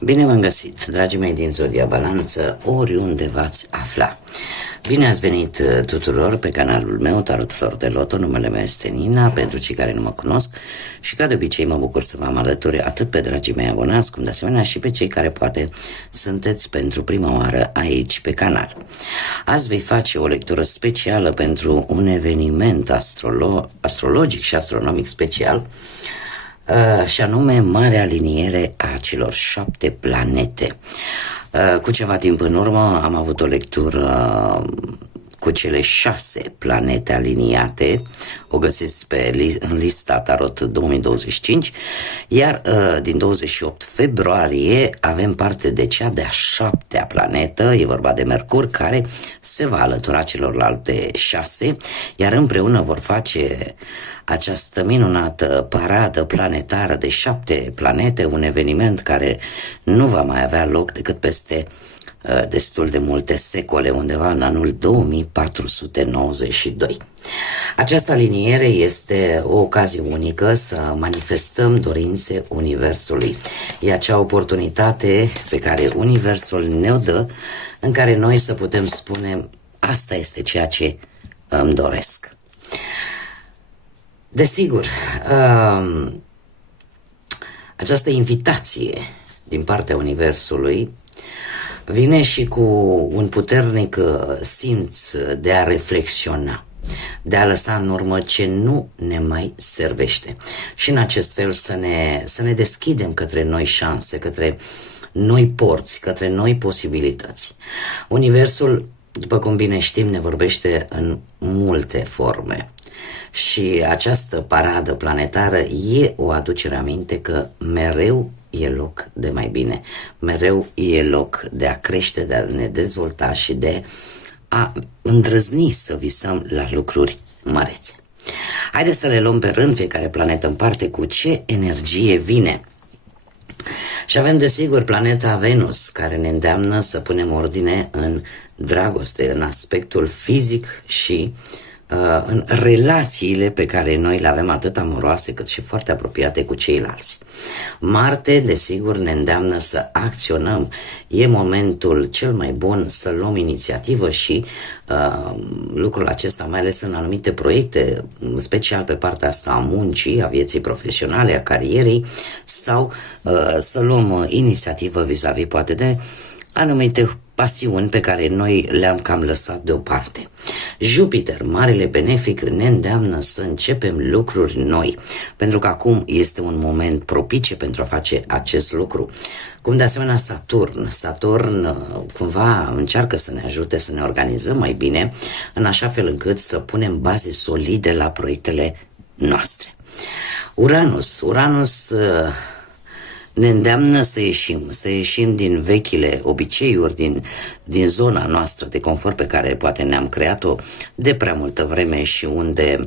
Bine v-am găsit, dragii mei din Zodia Balanță, oriunde v-ați afla. Bine ați venit tuturor pe canalul meu, Tarot Flor de Loto, numele meu este Nina, pentru cei care nu mă cunosc și ca de obicei mă bucur să vă am alături atât pe dragii mei abonați, cum de asemenea și pe cei care poate sunteți pentru prima oară aici pe canal. Azi voi face o lectură specială pentru un eveniment astrologic și astronomic special, și anume marea aliniere a celor 7 planete. Cu ceva timp în urmă am avut o lectură cu cele 6 planete aliniate, o găsiți în lista Tarot 2025, iar din 28 februarie avem parte de cea de-a 7-a planetă, e vorba de Mercur, care se va alătura celorlalte 6, iar împreună vor face această minunată paradă planetară de 7 planete, un eveniment care nu va mai avea loc decât peste destul de multe secole, undeva în anul 2492. Această aliniere este o ocazie unică să manifestăm dorințe Universului. E acea oportunitate pe care Universul ne-o dă, în care noi să putem spune: asta este ceea ce îmi doresc. Desigur, această invitație din partea Universului vine și cu un puternic simț de a reflexiona, de a lăsa în urmă ce nu ne mai servește și în acest fel să ne deschidem către noi șanse, către noi porți, către noi posibilități. Universul, după cum bine știm, ne vorbește în multe forme. Și această paradă planetară e o aducere aminte că mereu e loc de mai bine, mereu e loc de a crește, de a ne dezvolta și de a îndrăzni să visăm la lucruri mărețe. Haideți să le luăm pe rând, fiecare planetă în parte, cu ce energie vine. Și avem desigur planeta Venus, care ne îndeamnă să punem ordine în dragoste, în aspectul fizic și în relațiile pe care noi le avem, atât amoroase cât și foarte apropiate cu ceilalți. Marte, desigur, ne îndeamnă să acționăm. E momentul cel mai bun să luăm inițiativă și lucrul acesta, mai ales în anumite proiecte, special pe partea asta a muncii, a vieții profesionale, a carierei, sau să luăm inițiativă vis-a-vis poate de anumite pasiuni pe care noi le-am cam lăsat deoparte. Jupiter, marele benefic, ne îndeamnă să începem lucruri noi, pentru că acum este un moment propice pentru a face acest lucru. Cum de asemenea Saturn cumva încearcă să ne ajute să ne organizăm mai bine, în așa fel încât să punem baze solide la proiectele noastre. Uranus ne îndeamnă să ieșim din vechile obiceiuri, din zona noastră de confort pe care poate ne-am creat-o de prea multă vreme și unde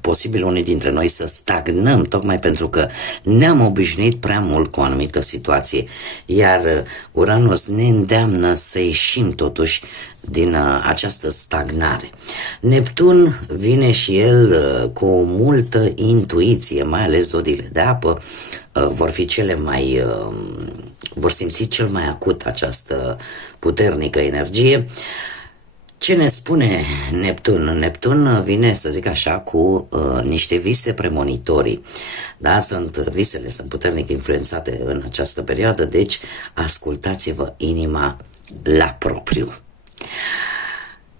posibil unii dintre noi să stagnăm, tocmai pentru că ne-am obișnuit prea mult cu o anumită situație, iar Uranus ne îndeamnă să ieșim totuși din această stagnare. Neptun vine și el cu multă intuiție, mai ales zodiile de apă vor simți cel mai acut această puternică energie. Ce ne spune Neptun? Neptun vine, să zic așa, cu niște vise premonitorii. Da, visele sunt puternic influențate în această perioadă, deci ascultați-vă inima la propriu.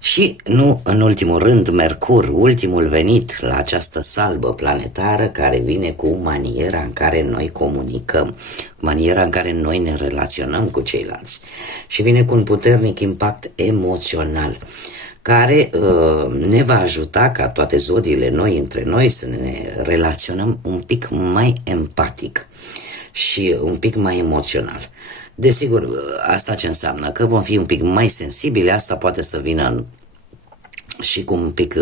Și nu în ultimul rând Mercur, ultimul venit la această salbă planetară, care vine cu maniera în care noi comunicăm, maniera în care noi ne relaționăm cu ceilalți și vine cu un puternic impact emoțional care ne va ajuta ca toate zodiile noi între noi să ne relaționăm un pic mai empatic și un pic mai emoțional. Desigur, asta ce înseamnă? Că vom fi un pic mai sensibili, asta poate să vină și cu un pic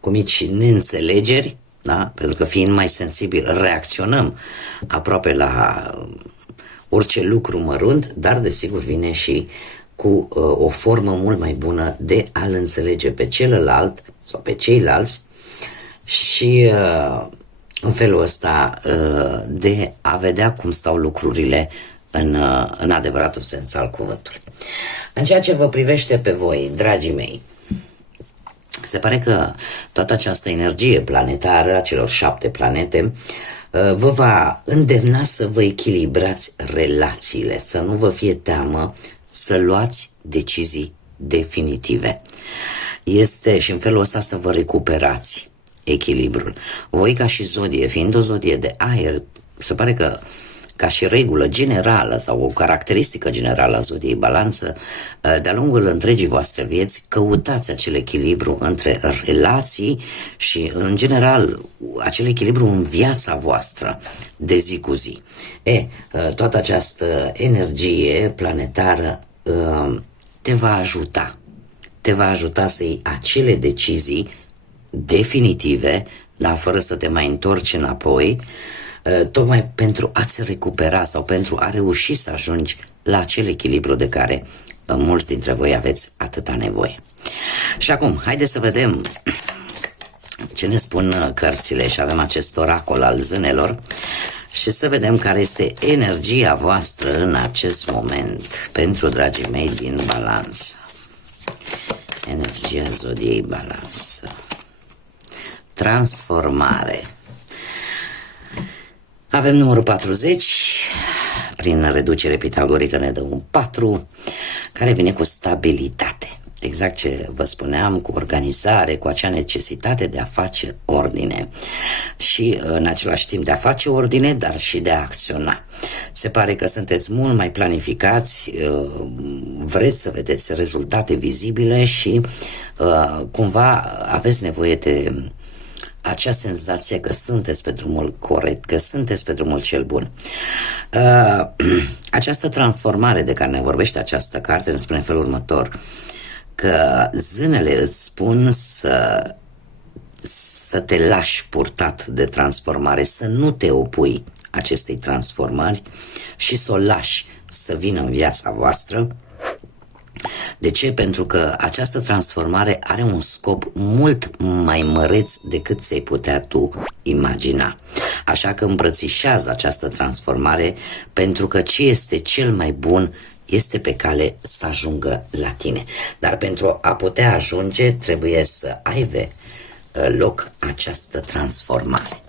cu mici neînțelegeri, da? Pentru că fiind mai sensibili, reacționăm aproape la orice lucru mărunt, dar desigur vine și cu o formă mult mai bună de a-l înțelege pe celălalt sau pe ceilalți și în felul ăsta de a vedea cum stau lucrurile în adevăratul sens al cuvântului. În ceea ce vă privește pe voi, dragii mei, se pare că toată această energie planetară a celor 7 planete vă va îndemna să vă echilibrați relațiile, să nu vă fie teamă să luați decizii definitive. Este și în felul ăsta să vă recuperați echilibrul. Voi ca și zodie, fiind o zodie de aer, se pare că ca și regulă generală sau o caracteristică generală a zodiei Balanță, de-a lungul întregii voastre vieți, căutați acel echilibru între relații și, în general, acel echilibru în viața voastră de zi cu zi. Toată această energie planetară te va ajuta să iei acele decizii definitive, dar fără să te mai întorci înapoi, tocmai pentru a-ți recupera sau pentru a reuși să ajungi la acel echilibru de care mulți dintre voi aveți atâta nevoie. Și acum, haideți să vedem ce ne spun cărțile și avem acest oracol al zânelor și să vedem care este energia voastră în acest moment pentru dragii mei din Balanță. Energia zodiei Balanță. Transformare. Avem numărul 40, prin reducere pitagorică ne dă un 4, care vine cu stabilitate. Exact ce vă spuneam, cu organizare, cu acea necesitate de a face ordine. Și în același timp de a face ordine, dar și de a acționa. Se pare că sunteți mult mai planificați, vreți să vedeți rezultate vizibile și cumva aveți nevoie de acea senzație că sunteți pe drumul corect, că sunteți pe drumul cel bun. Această transformare de care ne vorbește această carte ne spune în felul următor, că zânele îți spun să te lași purtat de transformare, să nu te opui acestei transformări și să o lași să vină în viața voastră. De ce? Pentru că această transformare are un scop mult mai măreț decât ți-ai putea tu imagina. Așa că îmbrățișează această transformare, pentru că ce este cel mai bun este pe cale să ajungă la tine. Dar pentru a putea ajunge trebuie să aibă loc această transformare.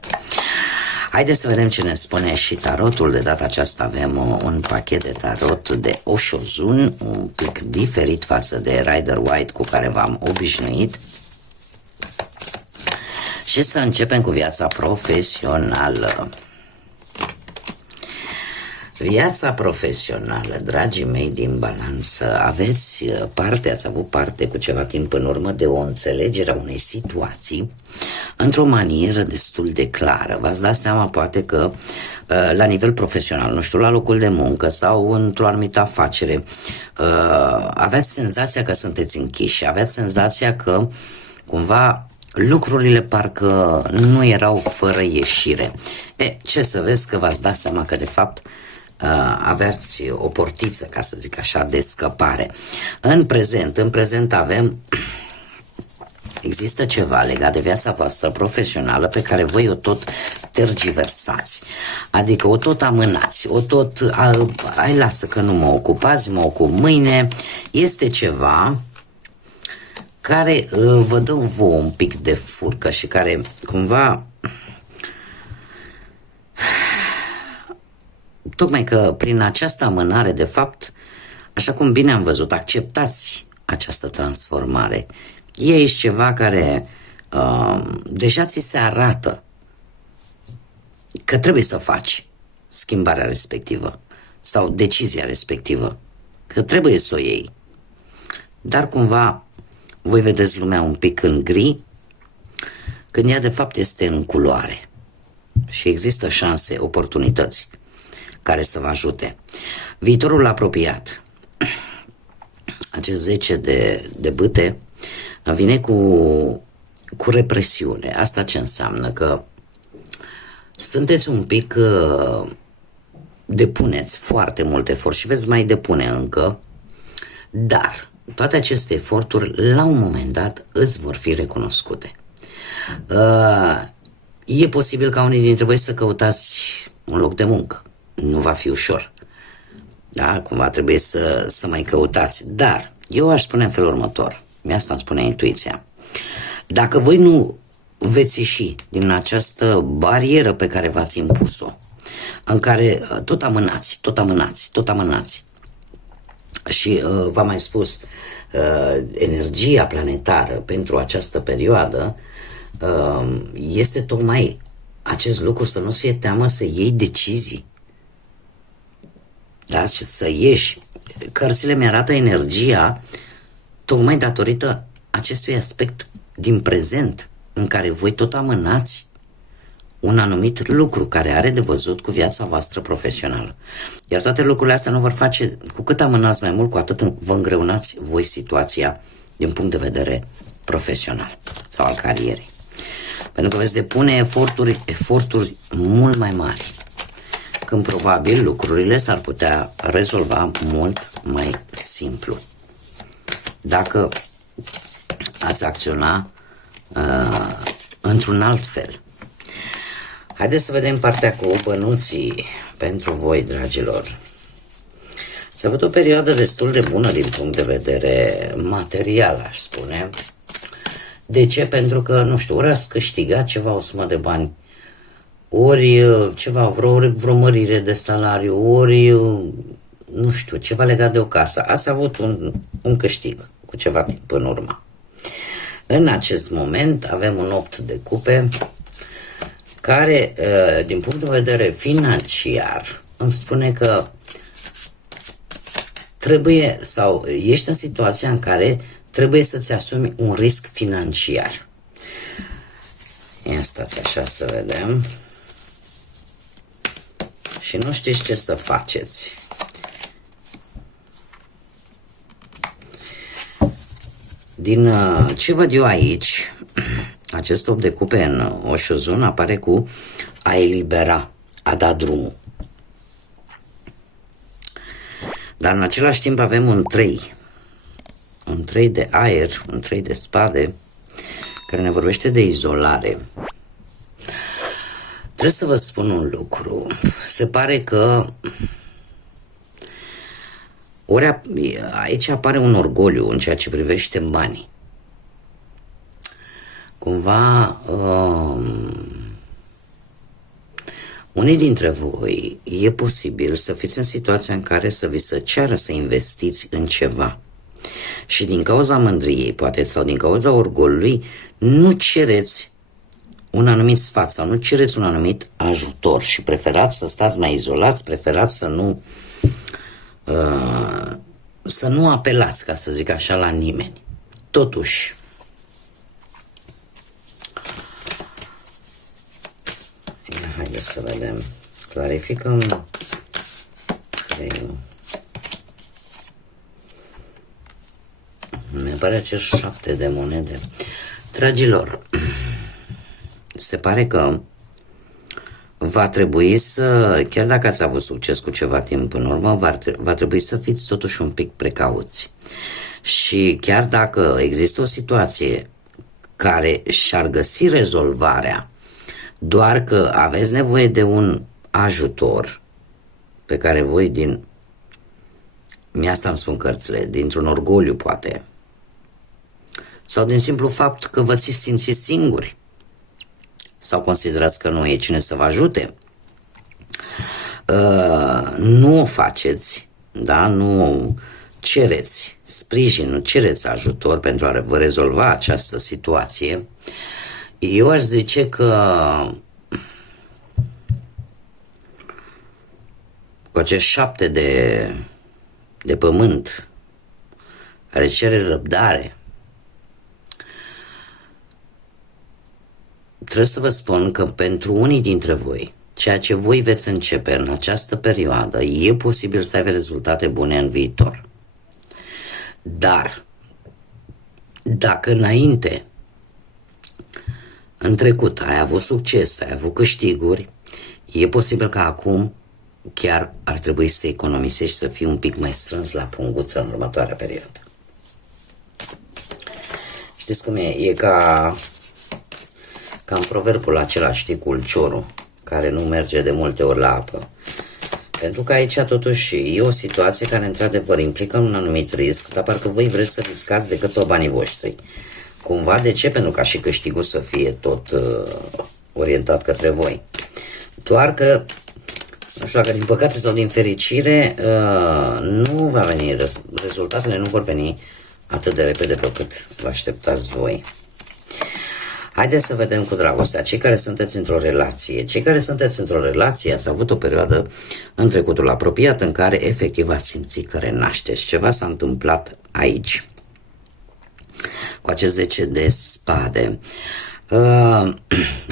Haideți să vedem ce ne spune și tarotul. De data aceasta avem un pachet de tarot de Osho Zun, un pic diferit față de Rider White cu care v-am obișnuit. Și să începem cu viața profesională. Viața profesională, dragii mei din Balanță, ați avut parte cu ceva timp în urmă de o înțelegere a unei situații într-o manieră destul de clară. V-ați dat seama poate că la nivel profesional, nu știu, la locul de muncă sau într-o anumită afacere, aveți senzația că sunteți închiși, aveți senzația că cumva lucrurile parcă nu erau fără ieșire. Ce să vezi că v-ați dat seama că de fapt aveți o portiță, ca să zic așa, de scăpare. În prezent există ceva legat de viața voastră profesională pe care voi o tot tergiversați. Adică o tot amânați, lasă că nu mă ocupați, mă ocup mâine. Este ceva care vă dă vouă un pic de furcă și care cumva, tocmai că prin această amânare, de fapt, așa cum bine am văzut, acceptați această transformare. E ceva care deja ți se arată că trebuie să faci schimbarea respectivă sau decizia respectivă, că trebuie să o iei. Dar cumva voi vedeți lumea un pic în gri, când ea de fapt este în culoare și există șanse, oportunități care să vă ajute. Viitorul apropiat, acest 10 de bâte, vine cu represiune. Asta ce înseamnă? Că sunteți un pic, depuneți foarte mult efort și veți mai depune încă, dar toate aceste eforturi la un moment dat îți vor fi recunoscute. E posibil ca unii dintre voi să căutați un loc de muncă. Nu va fi ușor. Da? Cumva trebuie să mai căutați. Dar eu aș spune în felul următor. Asta îmi spune intuiția. Dacă voi nu veți ieși din această barieră pe care v-ați impus-o, în care tot amânați, și v-am mai spus, energia planetară pentru această perioadă este tocmai acest lucru, să nu-ți fie teamă să iei decizii. Da? Și să ieși. Cărțile mi-arată energia tocmai datorită acestui aspect din prezent, în care voi tot amânați un anumit lucru care are de văzut cu viața voastră profesională. Iar toate lucrurile astea nu vor face, cu cât amânați mai mult, cu atât vă îngreunați voi situația din punct de vedere profesional sau al carierei. Pentru că veți depune eforturi mult mai mari, când probabil lucrurile s-ar putea rezolva mult mai simplu dacă ați acționa într-un alt fel. Haideți să vedem partea cu bănuții pentru voi, dragilor. Ați avut o perioadă destul de bună din punct de vedere material, aș spune. De ce? Pentru că, nu știu, ori ați câștigat ceva, o sumă de bani, ori ceva, vreo mărire de salariu, ori, nu știu, ceva legat de o casă. Ați avut un câștig cu ceva timp în urmă. În acest moment avem un 8 de cupe care, din punct de vedere financiar, îmi spune că trebuie, sau ești în situația în care trebuie să-ți asumi un risc financiar. Ia stați așa să vedem. Și nu știți ce să faceți. Din ce văd eu aici, acest 8 de cupe în Oșozun apare cu a elibera, a da drumul. Dar în același timp avem un 3 de aer, un 3 de spade, care ne vorbește de izolare. Trebuie să vă spun un lucru. Se pare că ori aici apare un orgoliu în ceea ce privește banii. Cumva unii dintre voi e posibil să fiți în situația în care să vi se ceară să investiți în ceva. Și din cauza mândriei, poate, sau din cauza orgolului, nu cereți un anumit sfat sau nu cereți un anumit ajutor și preferați să stați mai izolați, preferați să nu apelați, ca să zic așa, la nimeni. Totuși, haideți să vedem. Clarificăm. Mi apare acest 7 de monede. Dragilor, se pare că va trebui să, chiar dacă ați avut succes cu ceva timp în urmă, va trebui să fiți totuși un pic precauți. Și chiar dacă există o situație care și-ar găsi rezolvarea, doar că aveți nevoie de un ajutor pe care voi asta îmi spun cărțile, dintr-un orgoliu poate, sau din simplu fapt că vă simțiți singuri, sau considerați că nu e cine să vă ajute, nu o faceți, da? Nu cereți sprijin, nu cereți ajutor pentru a vă rezolva această situație. Eu aș zice că cu acest 7 de pământ care cere răbdare, trebuie să vă spun că pentru unii dintre voi, ceea ce voi veți începe în această perioadă, e posibil să aibă rezultate bune în viitor. Dar, dacă înainte, în trecut, ai avut succes, ai avut câștiguri, e posibil că acum chiar ar trebui să economisești și să fii un pic mai strâns la punguță în următoarea perioadă. Știți cum e? E ca Ca în proverbul acela, știi, cu ulciorul, care nu merge de multe ori la apă. Pentru că aici totuși e o situație care într-adevăr implică un anumit risc, dar parcă voi vreți să riscați decât pe banii voștri. Cumva, de ce? Pentru ca și câștigul să fie tot orientat către voi. Doar că, nu știu dacă din păcate sau din fericire, nu va veni, rezultatele nu vor veni atât de repede pe cât vă așteptați voi. Haideți să vedem cu dragostea, cei care sunteți într-o relație. Cei care sunteți într-o relație ați avut o perioadă în trecutul apropiat în care efectiv ați simțit că renașteți. Ceva s-a întâmplat aici. Cu acest 10 de spade.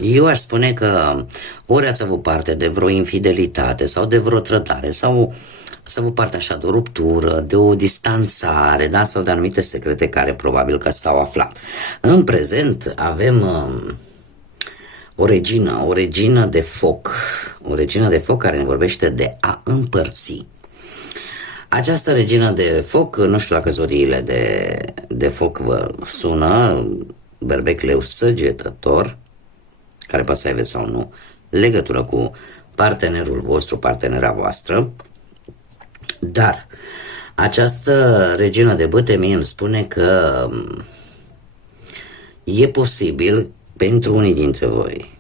Eu aș spune că ori ați avut parte de vreo infidelitate sau de vreo trădare sau ați avut parte așa de o ruptură, de o distanțare, da? Sau de anumite secrete care probabil că s-au aflat. În prezent avem o regină de foc, care ne vorbește de a împărți. Această regină de foc, nu știu dacă zodiile de foc vă sună, berbec, leu, săgetător, care poate să aibă sau nu legătură cu partenerul vostru, partenera voastră, dar această regină de bâte mie îmi spune că e posibil pentru unii dintre voi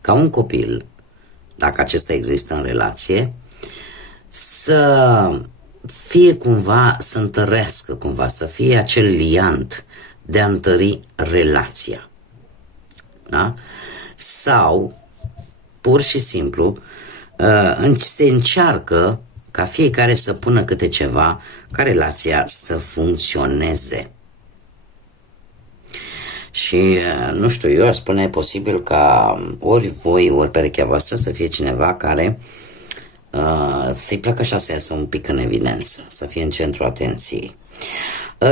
ca un copil, dacă acesta există în relație, să fie cumva, să întărească cumva, să fie acel liant de a întări relația. Da? Sau, pur și simplu, se încearcă ca fiecare să pună câte ceva ca relația să funcționeze. Și, nu știu, eu aș spune posibil ca ori voi, ori perechea voastră să fie cineva care să-i placă așa să iasă un pic în evidență, să fie în centrul atenției.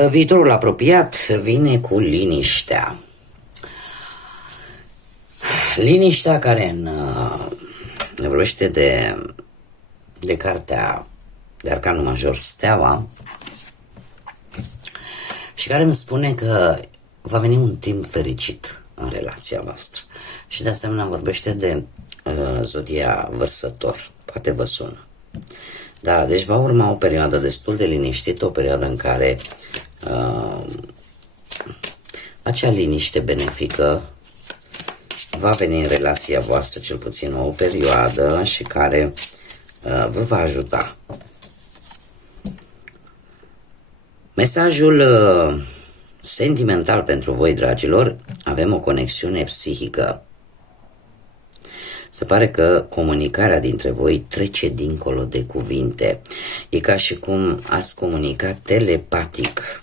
Viitorul apropiat vine cu liniștea. Liniștea care ne vorbește de cartea de Arcanul Major Steaua și care îmi spune că va veni un timp fericit în relația voastră. Și de asemenea vorbește de zodia Vărsător. Poate vă sună. Da, deci va urma o perioadă destul de liniștită, o perioadă în care acea liniște benefică va veni în relația voastră, cel puțin o perioadă, și care vă va ajuta. Mesajul sentimental pentru voi, dragilor, avem o conexiune psihică. Se pare că comunicarea dintre voi trece dincolo de cuvinte. E ca și cum ați comunicat telepatic.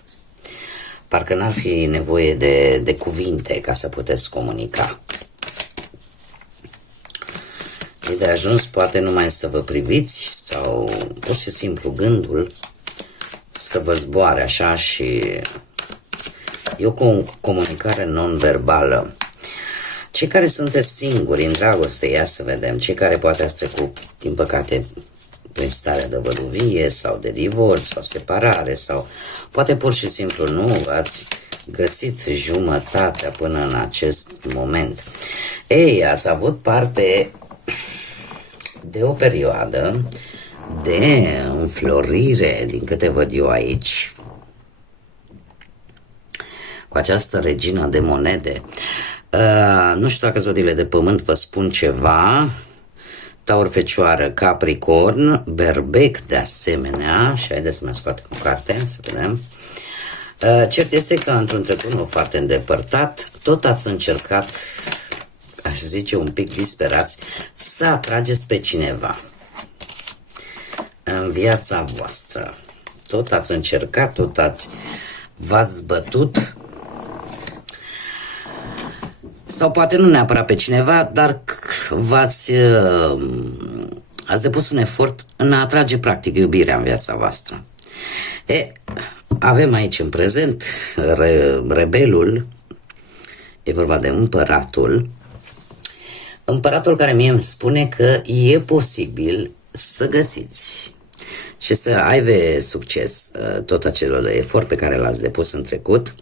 Parcă n-ar fi nevoie de cuvinte ca să puteți comunica. E de ajuns poate numai să vă priviți sau pur și simplu gândul să vă zboare așa și e o comunicare non-verbală. Cei care sunteți singuri în dragoste, ia să vedem, cei care poate ați trecut, din păcate, prin starea de văduvie sau de divorț sau separare sau poate pur și simplu nu ați găsit jumătatea până în acest moment. Ei, ați avut parte de o perioadă de înflorire, din câte văd eu aici, cu această regină de monede. Nu știu dacă zodiile de pământ vă spun ceva. Taur, Fecioară, Capricorn, Berbec de asemenea. Și haideți să mai scoatem o carte, să vedem. Cert este că într-un trecut nu foarte îndepărtat, tot ați încercat, aș zice un pic disperați, să atrageți pe cineva în viața voastră. Tot ați încercat, v-ați bătut, sau poate nu neapărat pe cineva, dar ați depus un efort în a atrage practic iubirea în viața voastră. Avem aici în prezent rebelul, e vorba de împăratul care mie îmi spune că e posibil să găsiți și să aibă succes tot acel efort pe care l-ați depus în trecut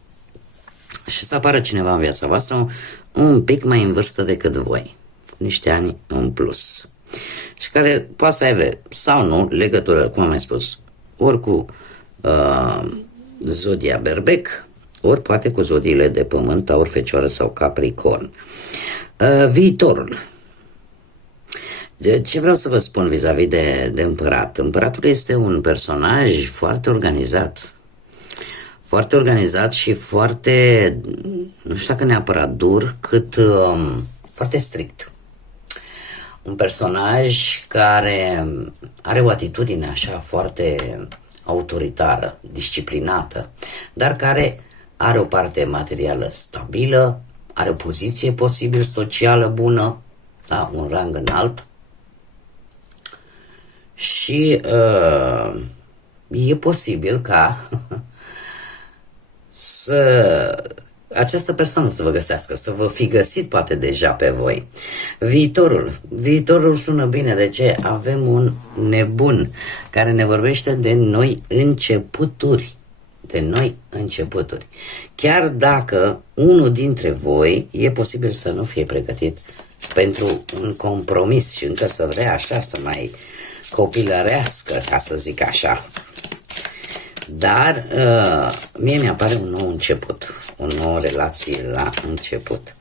și să apară cineva în viața voastră, un pic mai în vârstă decât voi, cu niște ani în plus, și care poate să aibă sau nu legătură, cum am mai spus, ori cu zodia Berbec, ori poate cu zodiile de pământ, Taur, Fecioară sau Capricorn. Viitorul. Ce vreau să vă spun vis-a-vis de împărat? Împăratul este un personaj foarte organizat. Foarte organizat și foarte, nu știu dacă neapărat dur, cât foarte strict. Un personaj care are o atitudine așa foarte autoritară, disciplinată, dar care are o parte materială stabilă, are o poziție posibil socială bună, da, un rang înalt, și e posibil ca această persoană să vă găsească, să vă fi găsit poate deja pe voi. Viitorul sună bine. De ce? Avem un nebun care ne vorbește de noi începuturi. De noi începuturi. Chiar dacă unul dintre voi e posibil să nu fie pregătit pentru un compromis și încă să vrea așa să mai copilărească, ca să zic așa. Dar mie mi-apare un nou început, o nouă relație la început.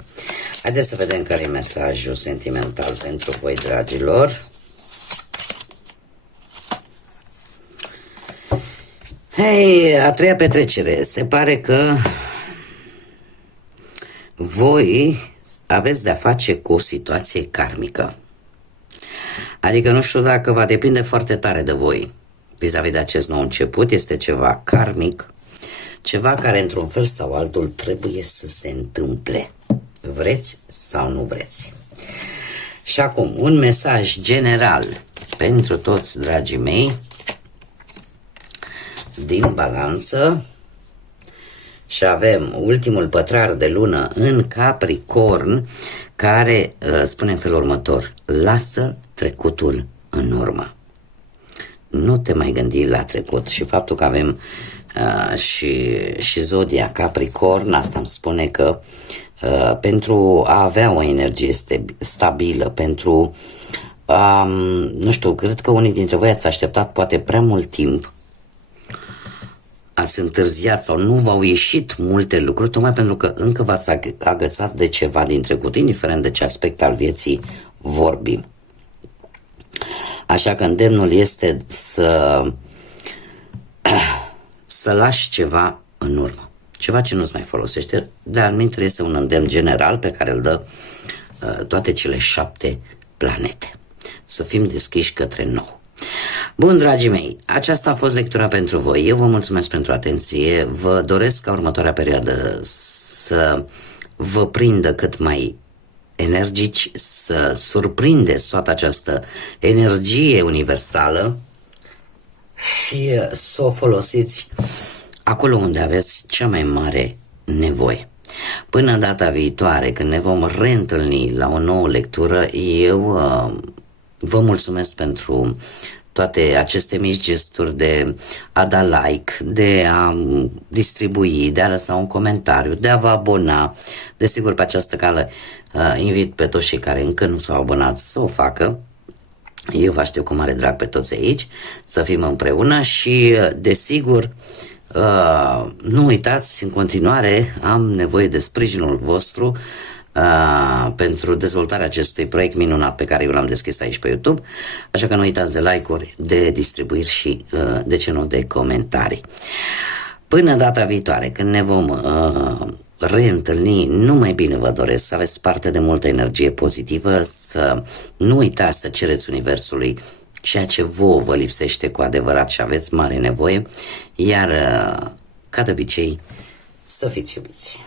Haideți să vedem care e mesajul sentimental pentru voi, dragilor. Hei, a treia petrecere. Se pare că voi aveți de-a face cu o situație karmică. Adică nu știu dacă va depinde foarte tare de voi. Vis-a-vis de acest nou început, este ceva karmic, ceva care într-un fel sau altul trebuie să se întâmple. Vreți sau nu vreți. Și acum, un mesaj general pentru toți dragii mei din Balanță. Și avem ultimul pătrar de lună în Capricorn, care spune în felul următor: lasă trecutul în urmă. Nu te mai gândi la trecut. Și faptul că avem și zodia Capricorn, asta îmi spune că pentru a avea o energie stabilă, pentru nu știu, cred că unii dintre voi ați așteptat poate prea mult timp, ați întârziat sau nu v-au ieșit multe lucruri, tocmai pentru că încă v-ați agățat de ceva din trecut, indiferent de ce aspect al vieții vorbim. Așa că îndemnul este să lași ceva în urmă, ceva ce nu-ți mai folosește. De altminteri este un îndemn general pe care îl dă toate cele 7 planete. Să fim deschiși către nou. Bun, dragii mei, aceasta a fost lectura pentru voi. Eu vă mulțumesc pentru atenție. Vă doresc ca următoarea perioadă să vă prindă cât mai energici, să surprindeți toată această energie universală și să o folosiți acolo unde aveți cea mai mare nevoie. Până data viitoare, când ne vom reîntâlni la o nouă lectură, eu vă mulțumesc pentru toate aceste mici gesturi de a da like, de a distribui, de a lăsa un comentariu, de a vă abona. Desigur, pe această cale invit pe toți cei care încă nu s-au abonat să o facă. Eu vă aștept cu mare drag pe toți aici, să fim împreună și, desigur, nu uitați, în continuare am nevoie de sprijinul vostru pentru dezvoltarea acestui proiect minunat pe care eu l-am deschis aici pe YouTube, așa că nu uitați de like-uri, de distribuiri și, de ce nu, de comentarii. Până data viitoare, când ne vom reîntâlni, numai bine vă doresc, să aveți parte de multă energie pozitivă, să nu uitați să cereți Universului ceea ce vouă vă lipsește cu adevărat și aveți mare nevoie, iar, ca de obicei, să fiți iubiți.